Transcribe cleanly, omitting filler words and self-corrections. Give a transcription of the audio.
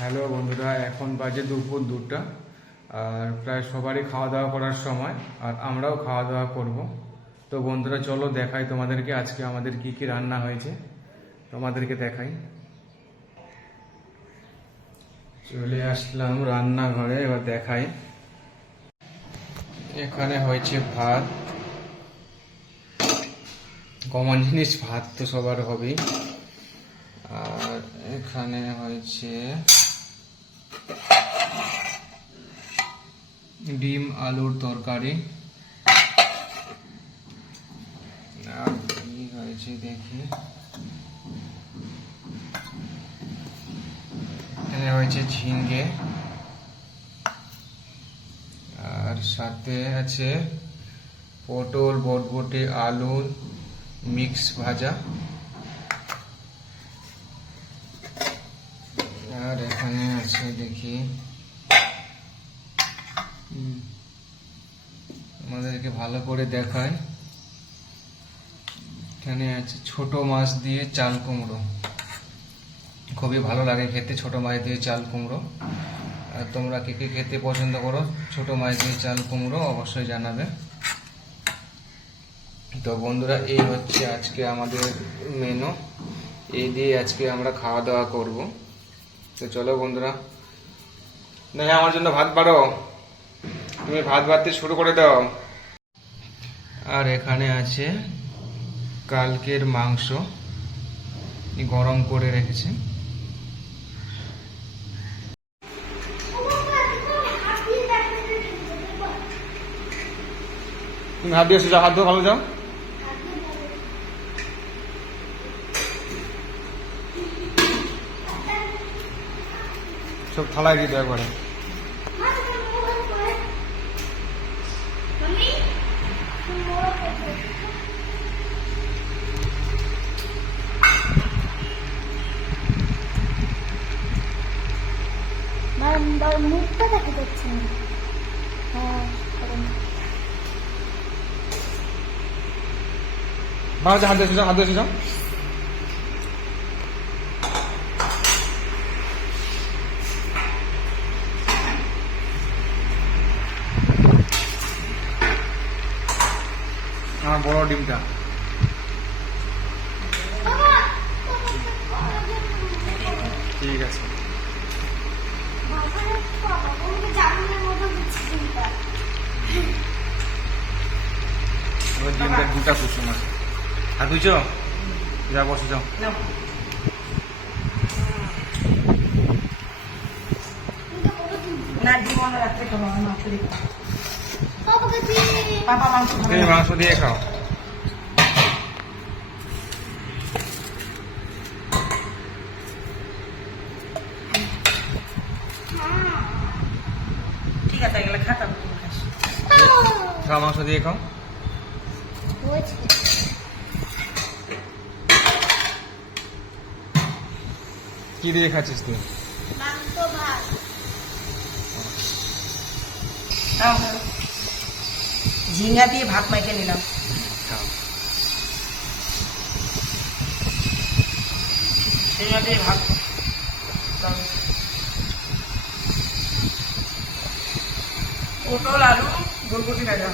Hello বন্ধুরা, এখন বাজে দুপুর 2টা। আর প্রায় সবারই খাওয়া দাওয়া করার সময়, আর আমরাও খাওয়া দাওয়া করব। তো বন্ধুরা চলো দেখাই তোমাদেরকে আজকে আমাদের কি কি রান্না হয়েছে, তোমাদেরকে দেখাই। চলে আসলাম রান্নাঘরে, এবার দেখাই। এখানে হয়েছে ভাত, কমন জিনিস, ভাত তো সবার হবেই। আর এখানে হয়েছে ডিম আলুর তরকারি। আর কি হয়েছে দেখি, এখানে হয়েছে ঝিঙ্গে, আর সাথে আছে পটল, বটবটি, আলু মিক্স ভাজা। আর এখানে আছে দেখি, আমাদেরকে ভালো করে দেখায়। এখানে আছে ছোট মাছ দিয়ে চাল কুমড়ো, খুবই ভালো লাগে খেতে ছোট মাছ দিয়ে চাল কুমড়ো। আর তোমরা কে কে খেতে পছন্দ করো ছোট মাছ দিয়ে চাল কুমড়ো, অবশ্যই জানাবে। তো বন্ধুরা, এই হচ্ছে আজকে আমাদের মেনু, এই দিয়ে আজকে আমরা খাওয়া দাওয়া করব। তো চলো বন্ধুরা, না আমার জন্য ভাত বাড়ো, তুমি ভাত বাড়তে শুরু করে দাও। আর এখানে আছে কালকের মাংস, গরম করে রেখেছে। তুমি হাত দিয়ে যাও, হাত ধো, ভালো যাও। সব থালায় দিয়ে দাও একবারে। মুখটা দেখা যাচ্ছে না। ভালো, হাত দিয়ে যাও, হাত দিয়ে যাও। আমার বড় ডিমটা ঠিক আছে। ডিমটা দুটা কুসুম আছে। হাত ধুইছ, যা বসে যাও। তুমি মাংস দিয়ে খাও। ঠিক আছে, এগুলো খাতা খাও, মাংস দিয়ে খাও। কি দিয়ে খাচ্ছিস তুই? ঝিঙ্গা দিয়ে ভাত মাইকে নিলাম। ঝিঙ্গা দিয়ে ভাত, পটল আলু বরবটি ভাজা।